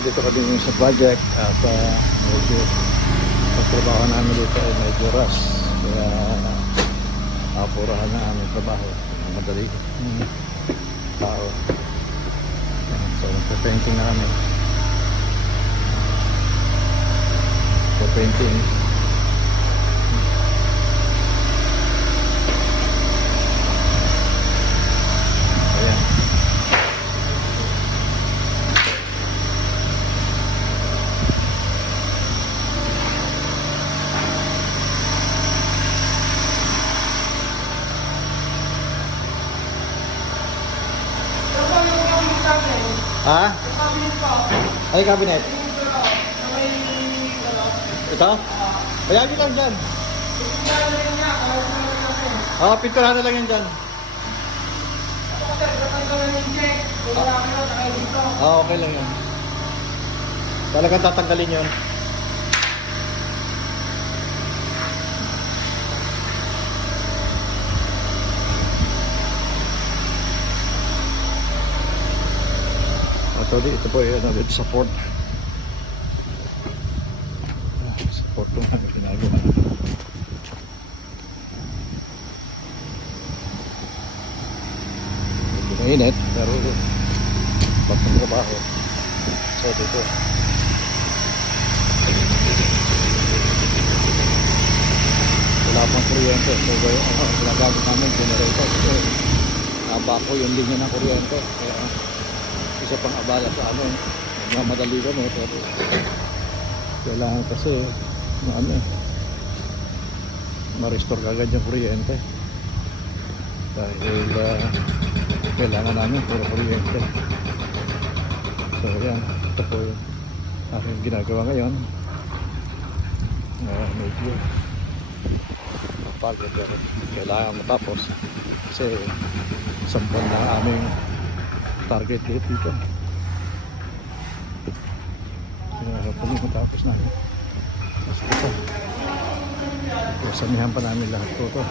dito kami sa project at medyo pagtrabaho namin dito ay medyo rush. Kaya apurahan na aming trabaho. Madali tao. So nagpe-painting na kami. Painting. Ayan. Ha? Ay, cabinet. Ito? Kaya nyo lang dyan. Pinturahan na lang yan dyan. Okay lang yan. Talagang tatanggalin yun. Ito po yung support. Support po namin ginagawa. Medyo mainit pero batang trabaho. So dito wala pang kuryente. So ginagamit namin generator kasi bako yung linya ng kuryente. Kaya isa pang abala sa amin. Madali kami pero kailangan kasi ma-restore kagad yung kuryente dahil kailangan namin puro kuryente. So yan, ito po yung aking ginagawa ngayon. Medyo mapagod pero kailangan matapos kasi isang buwan na aming target date dito. Kaya matapos namin. Tapos ito, samihan pa namin lahat po ito.